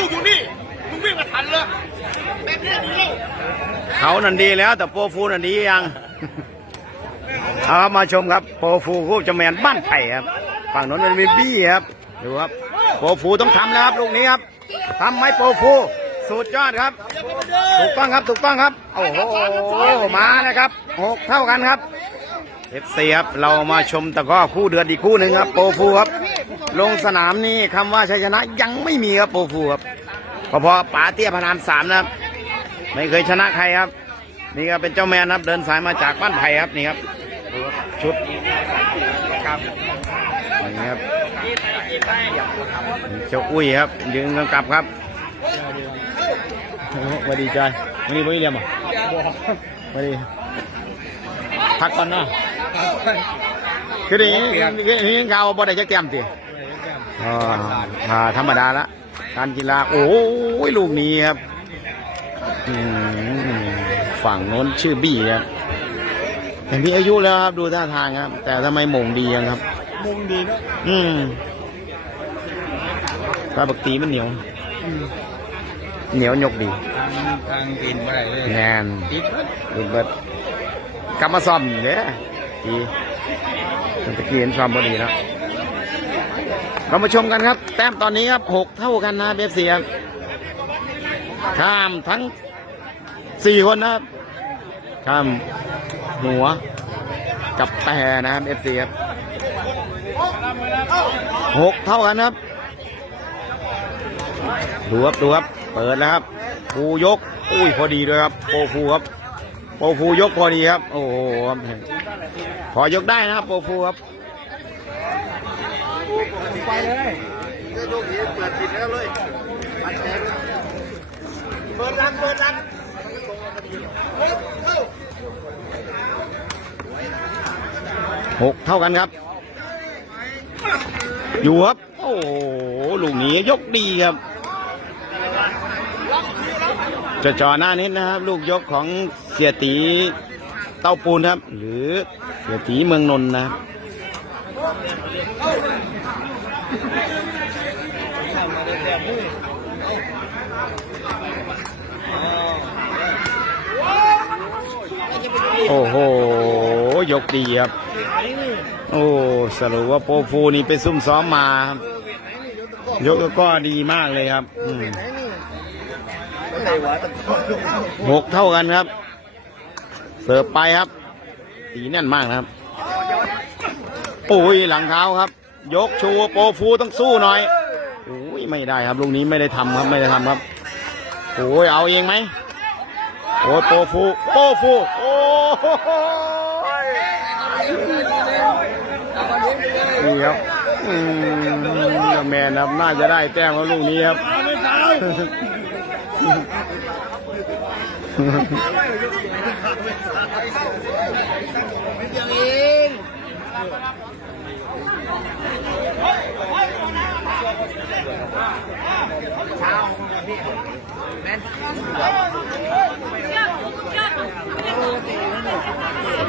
ลูกอยู่นี่ มึงวิ่งมาทันเลยแบบนี้ดีแล้วเขานั่นดีแล้ว แต่โปรฟูนั่นดียังเอาครับมาชมครับ โปรฟูคู่เจาแมนบ้านไผ่ครับ ฝั่งโน้นเป็นวิบบี้ครับ ดูครับ โปรฟูต้องทำแล้วครับลูกนี้ครับทำไหมโปรฟูสุดยอดครับ ถูกต้องครับ ถูกต้องครับ โอ้โห มานะครับหกเท่ากันครับ เอฟซีครับเรามาชมตะกร้อคู่เดือดอีกคู่หนึ่งครับโปรฟูครับ ลงสนามนี่คำว่าชัยชนะยังไม่มีครับโปรฟูครับพอๆป๋าเตี้ยพนามสามนะครับ ไม่เคยชนะใครครับ นี่ครับเป็นเจ้าแมนครับ เดินสายมาจากบ้านไผ่ครับนี่ครับดูครับชุดครับนี่ครับเจ้าอุ้ยครับยืนกำกับครับโอ้โหสวัสดีใจวันนี้วันนี้เรียมอะสวัสดีพักก่อนเนาะ คืออย่นี้คืออย่างนี้ข่าบ่ได้จะแก้มตีอ๋ออ่าธรรมดาละการกีฬาโอ้ยลูกนี้ครับฝั่งโน้นชื่อบี้ครับเห็นพี่อายุแล้วครับดูท่าทางครับ แต่ทำไมหมงดีจังครับมงดีเนาะอืมปลาบักตีมันเหนียวเหนียวยกดีทางกินไปเลยแนนติดเบิดกลับมาซ่อมเด้ ดีตะกี้เห็นซ่อมพอดีแล้วเรามาชมกันครับ แต้มตอนนี้ครับหกเท่ากันนะเบฟซีครับข้ามทั้งสี่คนนะครับข้ามหัวกับแต่นะครับเอฟซีครับหกเท่ากันครับดูครับดูครับ เปิดแล้วครับฟูยก อุ้ยพอดีด้วยครับโปฟูครับ โปรฟูยกพอดีครับ โอ้โหครับพอยกได้นะครับโปรฟูครับไปเลยหกเท่ากันครับ อยู่ครับ โอ้โหลูกนี้ยกดีครับ จะจอหน้านิดนะครับ ลูกยกของเสียตีเต้าปูนครับ หรือเสียตีเมืองนนท์นะครับโอ้โห ยกดีครับ โอ้สรุปว่าโปฟูนี่ไปซุ่มซ้อมมา ยกก็ดีมากเลยครับอืม หกเท่ากันครับ เสิร์ฟไปครับ ตีแน่นมากนะครับโอ้ยหลังเท้าครับ ยกชูโปฟูต้องสู้หน่อยโอ้ยไม่ได้ครับลูกนี้ไม่ได้ทำครับไม่ได้ทำครับโอ้ยเอาเองไหมโอ้ยโปฟูโปฟูโอ้ยนี่ครับอืมแมนครับน่าจะได้แต้มแล้วลูกนี้ครับ ไ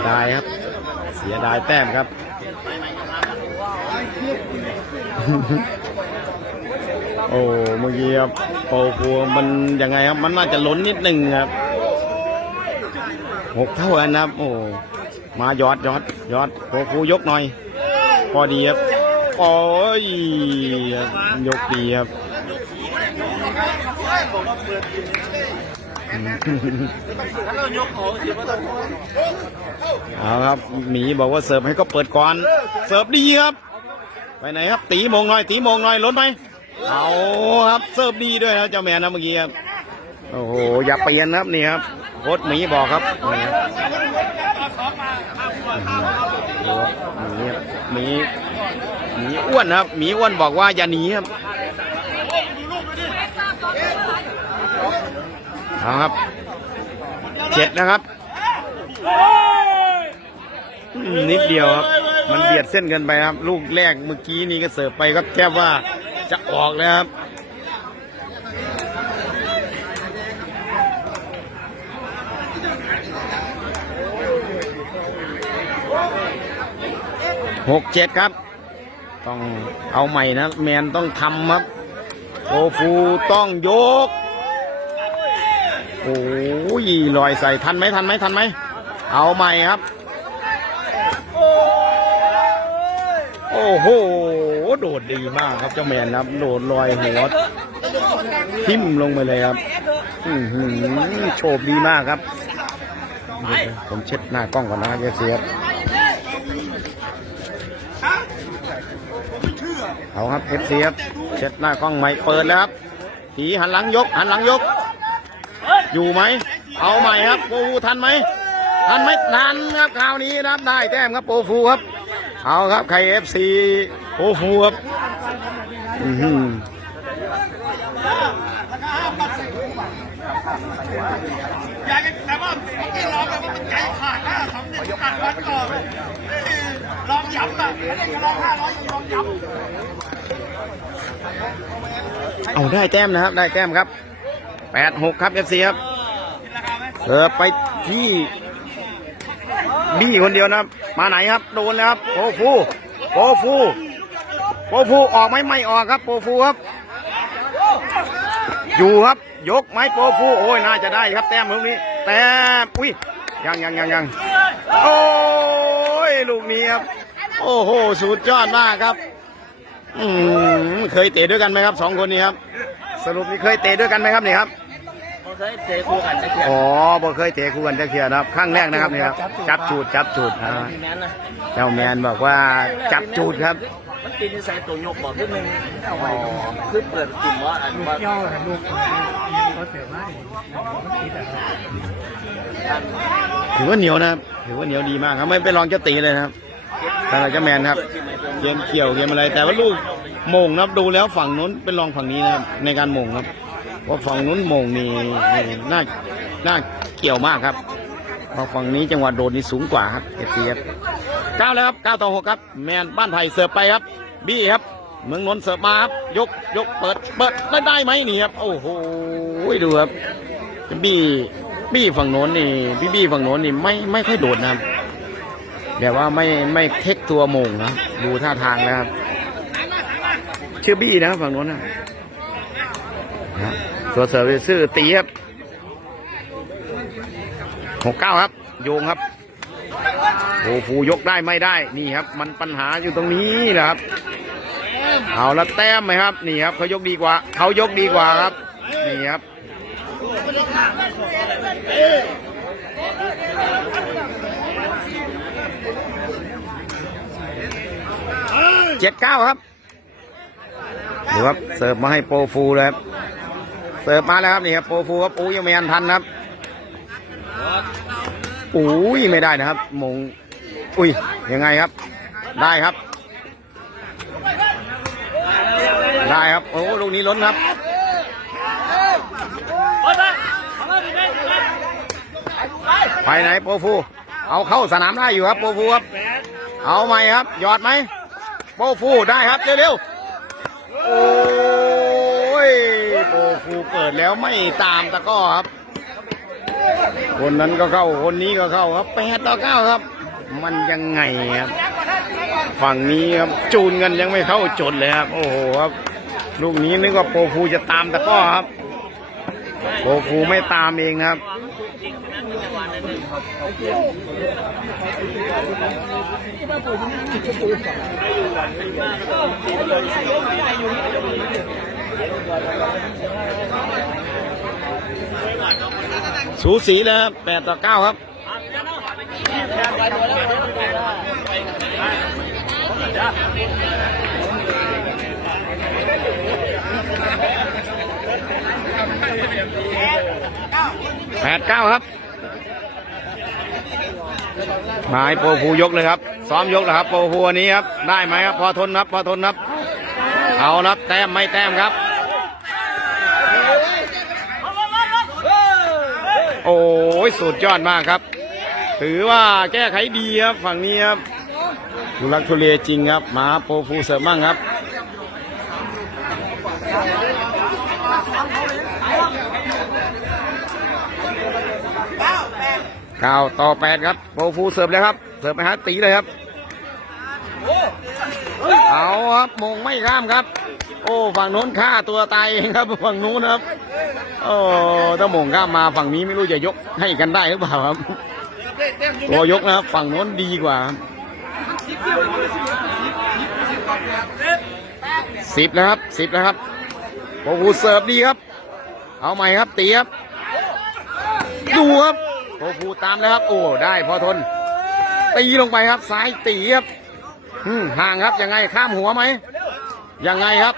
ด้ครับ เสียดายแต้มครับโอ้เมื่อกี้ครับ โอ้โหมันยังไงครับ มันน่าจะล้นนิดหนึ่งครับหกเท่ากันะครับ โอ้มายอดยอดยอดโอ้โหยกหน่อย พอดีครับโอ้ยยกดีครับเอาครับหมีบอกว่าเสิร์ฟให้ก็เปิดก่อน เสิร์ฟดีครับ ไปไหนครับ ตีโมงหน่อย ตีโมงหน่อยล้นไหม เอาครับเสิร์ฟดีด้วยนะเจ้าแมนนะเมื่อกี้ครับโอ้โหอย่าเปลี่ยนครับนี่ครับโค้ชหมีบอกครับนี่ครับหมีหมีหมีอ้วนครับหมีอ้วนบอกว่าอย่าหนีครับเอาครับเจ็ดนะครับนิดเดียวครับ มันเบียดเส้นเกินไปครับ ลูกแรกเมื่อกี้นี่ก็เสิร์ฟไปก็แทบว่า ออกแล้วครับหกเจ็ดครับ ต้องเอาใหม่นะ แมนต้องทำครับโอฟูต้องยก โอ้ยลอยใส่ทันไหมทันไหมทันไหม เอาใหม่ครับ โอ้โห โดดดีมากครับเจ้าแมนครับ โดดลอยหัวทิ่มลงไปเลยครับอืโฉบดีมากครับ ผมเช็ดหน้ากล้องก่อนนะครับเสียบเอาครับเอฟซีครับเช็ดหน้ากล้องใหม่เปิดแล้วครับผีหันหลังยก หันหลังยก อยู่ไหม เอาใหม่ครับโปรฟูทันไหมทันไหมทันครับคราวนี้นะครับได้แต้มครับโปรฟูครับ เอาครับใครเอฟซี โปรฟูครับอื้อหือยากจะแต่ว่าที่ลองแบบว่ามันใจขาดน้าสองเนี่ยขาดวันก่อนลองย้ำอะไม่ได้ก็ลองห้าร้อยยังลองย้ำเอาได้แต้มนะครับ ได้แต้มครับแปดหกครับเอฟซีครับเสิร์ฟไปที่บี้คนเดียวนะครับมาไหนครับ โดนแล้วครับโปรฟูโปรฟู โปรฟูออกไหมไม่ออกครับโปรฟูครับ อยู่ครับยกไหมโปรฟูโอ้ยน่าจะได้ครับแต้มลูกนี้แต้มอุ้ยยังยังยังยังโอ้ยลูกนี้ครับโอ้โหสุดยอดมากครับอืมเคยเตะด้วยกันไหมครับสองคนนี้ครับ สรุปนี่เคยเตะด้วยกันไหมครับนี่ครับผมเคยเจอคู่กันได้เทียบอ๋อบ่เคยเตะคู่กันจักเทียนะครับครั้งแรกนะครับนี่ครับจับจูดจับจูดอ่าพี่แมนนะเจ้าแมนบอกว่าจับจูดครับ มันปีนี้ใส่ตัวยกบอกขึ้นหนึ่งอ๋อคือเปิดกลุ่มว่าอันว่าย่อลูกเขาเสียมากถือว่าเหนียวนะครับถือว่าเหนียวดีมากครับไม่ไปลองเจ้าตีเลยนะครับแต่เราจ้าแมนครับเกมเกี่ยวเกมอะไร แต่ว่าลูกมงนะครับดูแล้วฝั่งนู้นเป็นรองฝั่งนี้นะครับในการมงครับเพราะฝั่งนู้นมงนี่น่าน่าเกี่ยวมากครับเพราะฝั่งนี้จังหวะโดดนี่สูงกว่าครับเอฟซีครับ เก้าแล้วครับเก้าต่อหกครับ แมนบ้านไผ่เสิร์ฟไปครับ บี้ครับ เมืองนนท์เสิร์ฟมาครับยกยกเปิดเปิดได้ได้ไหมนี่ครับโอ้โหดูครับบี้บี้ฝั่งโน้นนี่บี้บี้ฝั่งโน้นนี่ไม่ไม่ค่อยโดดนะครับแบบว่าไม่ไม่เทคตัวมงนะดูท่าทางแล้วครับ ชื่อบี้นะฝั่งโน้นนะนะตัวเสิร์ฟซื่อตีครับหกเก้าครับโยงครับ โอ้ฟูยกได้ไม่ได้นี่ครับ มันปัญหาอยู่ตรงนี้แหละครับ เอาละแต้มไหมครับ นี่ครับเขายกดีกว่าเขายกดีกว่าครับนี่ครับเจ็ดเก้าครับดูครับเสิร์ฟมาให้โปรฟูเลยครับเสิร์ฟมาแล้วครับนี่ครับโปรฟูครับปูยังไม่ทันทันครับอุ้ยไม่ได้นะครับมง อุ้ย ยังไงครับ ได้ครับ ได้ครับ โอ้ลูกนี้ล้นครับไปไหนโปรฟูเอาเข้าสนามได้อยู่ครับโปรฟูครับ เอาไหมครับ หยอดไหมโปรฟูได้ครับเร็วๆโอ้ยโปรฟูเปิดแล้วไม่ตามตะก้อครับ คนนั้นก็เข้าคนนี้ก็เข้าครับแปดต่อเก้าครับ มันยังไงครับ ฝั่งนี้ครับจูนกันยังไม่เข้าจนเลยครับ โอ้โหครับลูกนี้นึกว่าโปรฟูจะตามแตะกร้อครับ โปรฟูไม่ตามเองครับสูสีแล้วแปดต่อเก้าครับ แปดเก้าครับมายโปรฟูยกเลยครับ ซ้อมยกแล้วครับ โปรฟูอันนี้ครับ ได้ไหมครับ พอทนครับ พอทนครับ เอาครับ แต้มไม่แต้มครับ โอ้ยสุดยอดมากครับ ถือว่าแก้ไขดีครับ ฝั่งนี้ครับ ทุลักทุเลจริงครับมาโปรฟูเสริมบ้างครับเก้าต่อแปดครับโปรฟูเสิร์ฟเลยครับ เสิร์ฟไปหาตีเลยครับ เอาครับมงไม่ข้ามครับ โอ้ฝั่งโน้นฆ่าตัวตายเองครับฝั่งนู้นครับโอ้ถ้าหมงข้ามมาฝั่งนี้ไม่รู้จะยกให้กันได้หรือเปล่าครับตัวยกนะครับฝั่งโน้นดีกว่าครับ สิบแล้วครับสิบแล้วครับโอ้โหเสิร์ฟดีครับ เอาใหม่ครับตีครับ ดูครับโอ้โหตามแล้วครับ โอ้ได้พอทนตีลงไปครับซ้ายตีครับห่างครับยังไงข้ามหัวไหมยังไงครับ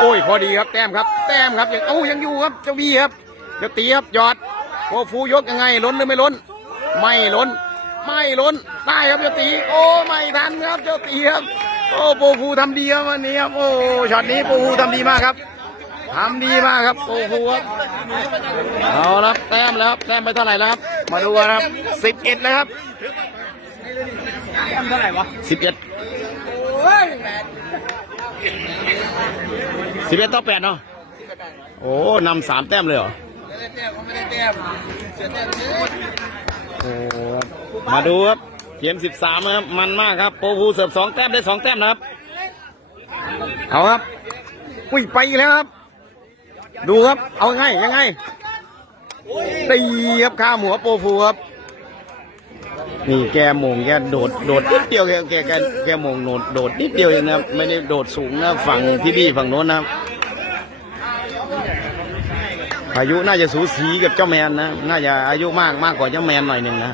โอ้ยพอดีครับแต้มครับ แต้มครับยังโอ้ยังอยู่ครับเจ้าบีครับเจ้าตีครับหยอดโอ้ฟูยกยังไงล้นหรือไม่ล้น ไม่ล้น ไม่ล้น ได้ครับเจ้าตีโอ้ไม่ทันครับเจ้าตีครับโอ้โปฟูทำดีครับวันนี้ครับโอ้ช็อตนี้โปฟูทำดีมากครับทำดีมากครับโปฟูครับเอาละครับแต้มแล้วครับแต้มไปเท่าไหร่แล้วครับมาดูกันครับสิบเอ็ดแล้วครับแต้มเท่าไหร่วะสิบเอ็ดสิบเอ็ดต่อแปดเนาะโอ้นำสามแต้มเลยเหรอโอ้มาดูครับ เกมสิบสามครับมันมากครับโปรฟูเสิร์ฟสองแต้มได้สองแต้มนะครับเอาครับอุ้ยไปแล้วครับ ดูครับเอาไงยังไงตีครับข้ามหัวโปรฟูครับนี่แกมงแกโดดโดดนิดเดียวแกแกแกแกมงโดดโดดนิดเดียวเองนะครับไม่ได้โดดสูงนะฝั่งพี่บี้ฝั่งโน้นนะครับอายุน่าจะสูสีกับเจ้าแมนนะ น่าจะอายุมากมากกว่าเจ้าแมนหน่อยหนึ่งนะ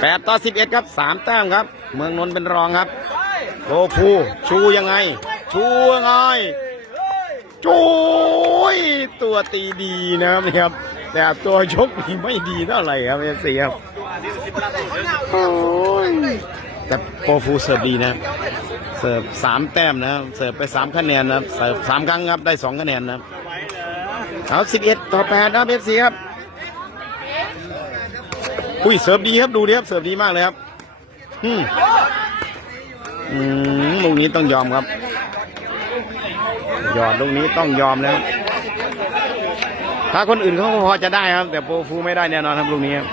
แปดต่อสิบเอ็ดครับสามแต้มครับ เมืองนนท์เป็นรองครับโลฟูชูยังไง ชูยังไงจุยตัวตีดีนะครับนี่ครับ แต่ตัวชกนี่ไม่ดีเท่าไหร่ครับเอฟซีครับโอ้ยแต่โปรฟูเสิร์ฟดีนะเสิร์ฟสามแต้มนะเสิร์ฟไปสามคะแนนนะเสิร์ฟสามครั้งครับได้สองคะแนนนะเอาสิบเอ็ดต่อแปดนะครับเอฟซีครับ อุ้ยเสิร์ฟดีครับดูดิครับเสิร์ฟดีมากเลยครับ อืมอืมลูกนี้ต้องยอมครับหยอดลูกนี้ต้องยอมแล้วถ้าคนอื่นเขาพอจะได้ครับ แต่โปรฟูไม่ได้แน่นอนครับลูกนี้ครับ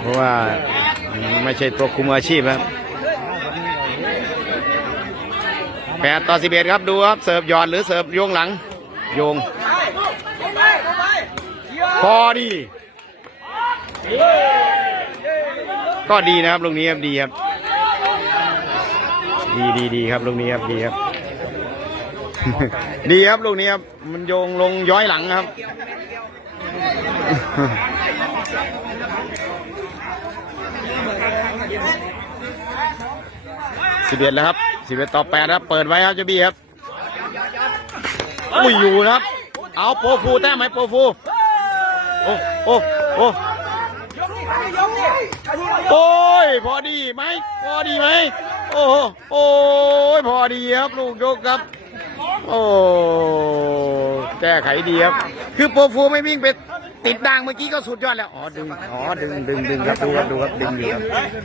เพราะว่าไม่ใช่ตัวคุมอาชีพครับแปดต่อสิบเอ็ดครับดูครับเสิร์ฟหยอดหรือเสิร์ฟโยงหลัง โยงพอดี ก็ดีนะครับลูกนี้ครับดีครับ ดีดีดีครับลูกนี้ครับดีครับ ดีครับลูกนี้ครับ มันโยงลงย้อยหลังครับ สิบเอ็ดแล้วครับสิบเอ็ดต่อแปดครับ เปิดไว้ครับเจ้าบี้ครับอุ้ยอยู่นะครับ เอาโปรฟูแต้มไหมโปรฟู โอ้โอ้โอ้ โอ้ย พอดีไหมพอดีไหมโอ้โหโอ้ยพอดีครับ ลูกยกครับ โอ้แก้ไขดีครับ คือโปรฟูไม่วิ่งไปติดด่างเมื่อกี้ก็สุดยอดแล้ว อ๋อดึง อ๋อดึงดึงดึงครับดูครับดูครับดึงอยู่ครับ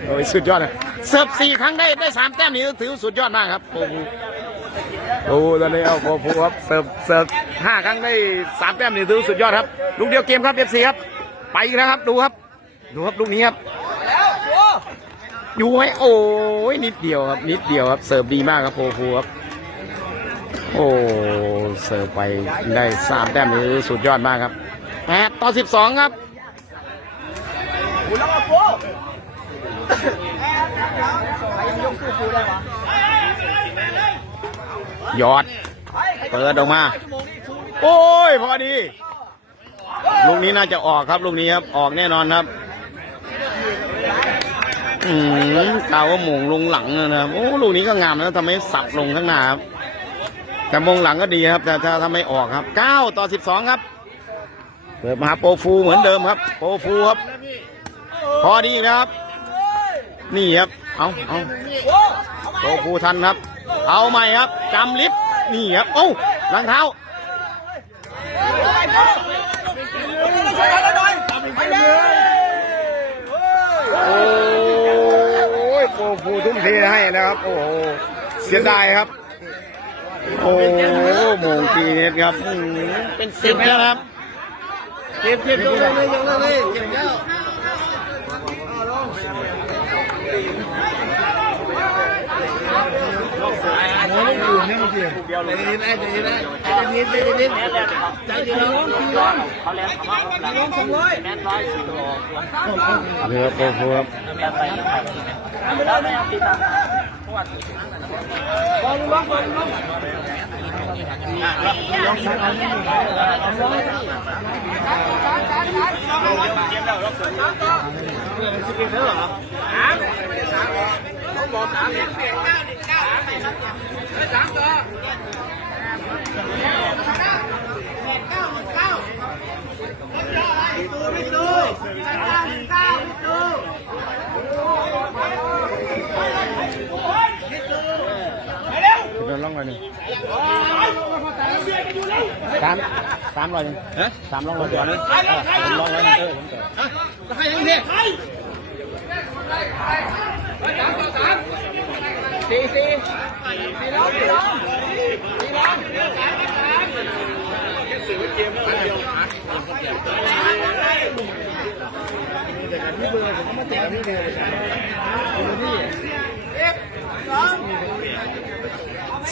โอ้ยสุดยอดเลยเสิร์ฟสี่ครั้งได้ได้สามแต้มนี่ถือว่าสุดยอดมากครับโปรฟูโอ้ตอนนี้เอาโปรฟูครับเสิร์ฟเสิร์ฟห้าครั้งได้สามแต้มนี่ถือว่าสุดยอดครับ ลูกเดียวเกมครับเอฟซีครับ ไปอีกแล้วครับดูครับ ดูครับลูกนี้ครับอยู่ไหมโอ้ยนิดเดียวครับ นิดเดียวครับ เสิร์ฟดีมากครับโปรฟูครับ โอ้เสิร์ฟไปได้สามแต้มนี่สุดยอดมากครับแปดต่อสิบสองครับหยอด เปิดออกมา โอ้ย พอดี ลูกนี้น่าจะออกครับ ลูกนี้ครับ ออกแน่นอนครับ อืมกาวว่าหมงลงหลังนะครับโอ้ลูกนี้ก็งามแล้วทำให้สับลงข้างหน้าครับแต่มงหลังก็ดีครับ แต่ถ้าถ้าไม่ออกครับ9ต่อ12ครับเปิดมาโปรฟูเหมือนเดิมครับ โปรฟูครับ พอดีนะครับ นี่ครับ เอาเอาโปรฟูทันครับ เอาใหม่ครับจำลิฟต์นี่ครับเอ้ารองเท้าโอ้ ยโปรฟูทุ่มเทให้แล้วครับ โอ้โหเสียดายครับ โอ้โมงกีเน็ตครับอืมเป็นสิบแล้วครับเก็บเก็บเลยเลยเลยเก็บแล้ว เดียวเลยใจเย็นนะใจเย็นนะใจเย็นใจเย็นแม่แรกครับใจเย็นเขาแรงเขาว่าเขาหลังสองร้อยแม่ร้อยสี่ตัวเรือโปรฟูครับแม่ไปนะครับ แล้วแม่ตีตาถึงจะล่องเลยหนึ่งสามสามร้อยหนึ่งสามร้อยหนึ่งก่อนนะผมลองไว้ หนึ่งเออผมก่อน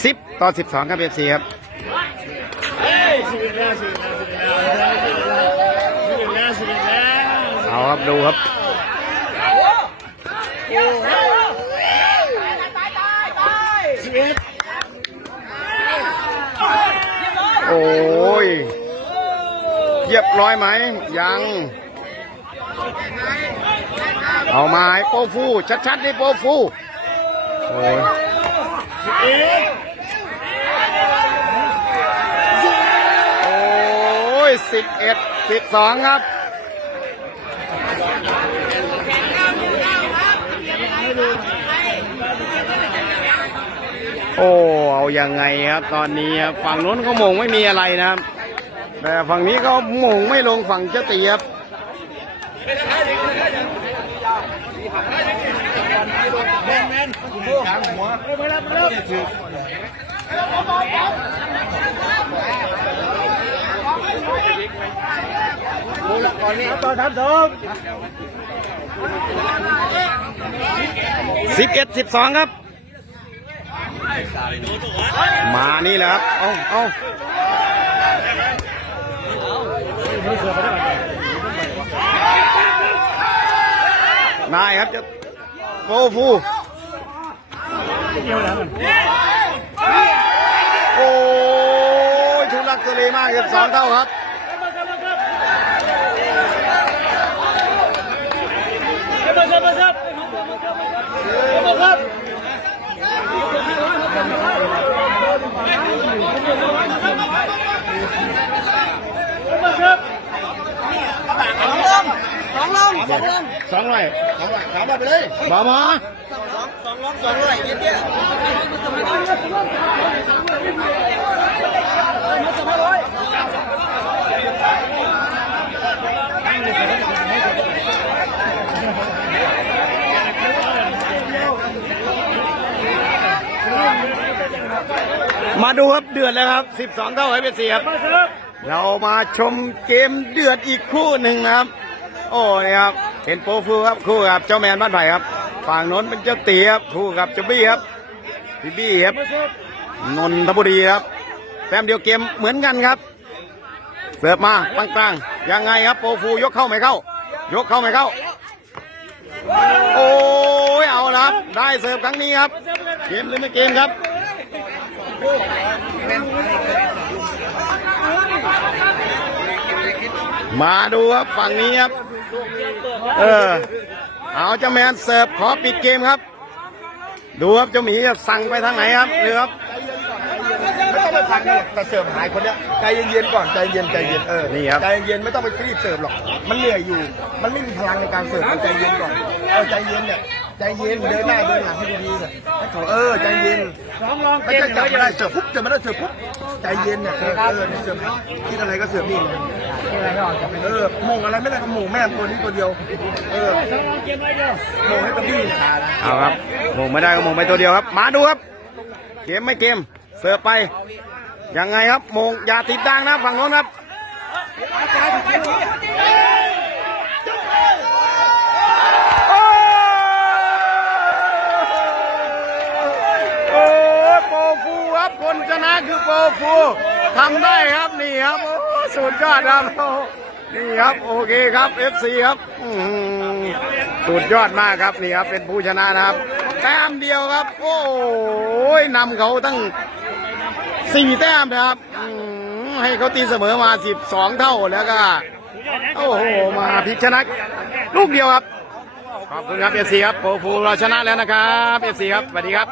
สิบต่อสิบสองครับเอฟซีครับเอาครับดูครับ ยเรียบร้อยไหม ยัง เอามาให้โปฟู ชัดๆนี่โปฟูโอ้ยโอ้ยสิบเอ็ดสิบสองครับ โอ้เอายังไงครับตอนนี้ครับฝั่งนู้นเขาโมงไม่มีอะไรนะครับ แต่ฝั่งนี้เขาโมงไม่ลงฝั่งเจ้าตีครับสิบเอ็ดสิบสองครับ มานี่แหละครับ เอาเอานายครับจะโฟฟูโอ้ยทุลักทุเลมากครับสองเท่าครับ สองร้อยสอง ร้อยสองร้อยไปเลยบามามาดูครับเดือดแล้วครับ 12เท่าไว้เป็นสี่ครับ เรามาชมเกมเดือดอีกคู่หนึ่งนะครับ โอ้นี่ครับ เห็นโปรฟูครับคู่กับเจ้าแมนบ้านไผ่ครับฝั่งนนเป็นเจ้าตีครับคู่กับเจ้าบี้ครับพี่บี้ครับนนทบุรีครับแต้มเดียวเกมเหมือนกันครับเสิร์ฟมาปังๆยังไงครับโปรฟูยกเข้าไม่เข้ายกเข้าไม่เข้า โอ้ยเอาละครับ ได้เสิร์ฟครั้งนี้ครับ เกมหรือไม่เกมครับมาดูครับฝั่งนี้ครับ เออ เอาเจ้าแมนเสิร์ฟขอปิดเกมครับ ดูครับเจ้าหมีจะสั่งไปทางไหนครับเรือครับไม่ต้องไปฟังหรอกแต่เสิร์ฟหายคนเนี้ยใจเย็นๆก่อนใจเย็นใจเย็นเออนี่ครับ ใจเย็นไม่ต้องไปรีบเสิร์ฟหรอก มันเหนื่อยอยู่ มันไม่มีพลังในการเสิร์ฟเอาใจเย็นก่อนเออใจเย็นเนี่ยใจเย็นเดินหน้าเดินหลังให้ดีๆเนี่ยให้เขาเออใจเย็นไม่ใช่จับไม่ได้เสิร์ฟปุ๊บจะไม่ได้เสิร์ฟปุ๊บใจเย็นเนี่ยเออเออเนี่ยเสิร์ฟคิดอะไรก็เสิร์ฟนี่เลย เออมงอะไรไม่ได้ก็มงแม่งตัวนี้ตัวเดียว เออมงให้กับพี่เอาครับมงไม่ได้ก็มงไปตัวเดียวครับ มาดูครับ เกมไม่เกม เสิร์ฟไป ยังไงครับมงอย่าติดดังนะฝั่งโน้นครับโอ้โอ้โปฟูครับคนชนะคือโปฟูทำได้ครับ สุดยอดครับโอ้นี่ครับโอเคครับ FC ครับสุดยอดมากครับนี่ครับเป็นผู้ชนะนะครับ แต้มเดียวครับ โอ้ยนำเขาตั้งสี่แต้มนะครับให้เขาตีเสมอมา12เท่าแล้วก็โอ้โหมาพิชนะลูกเดียวครับขอบคุณครับ FC ครับโปรฟูเราชนะแล้วนะครับ FC ครับสวัสดีครับ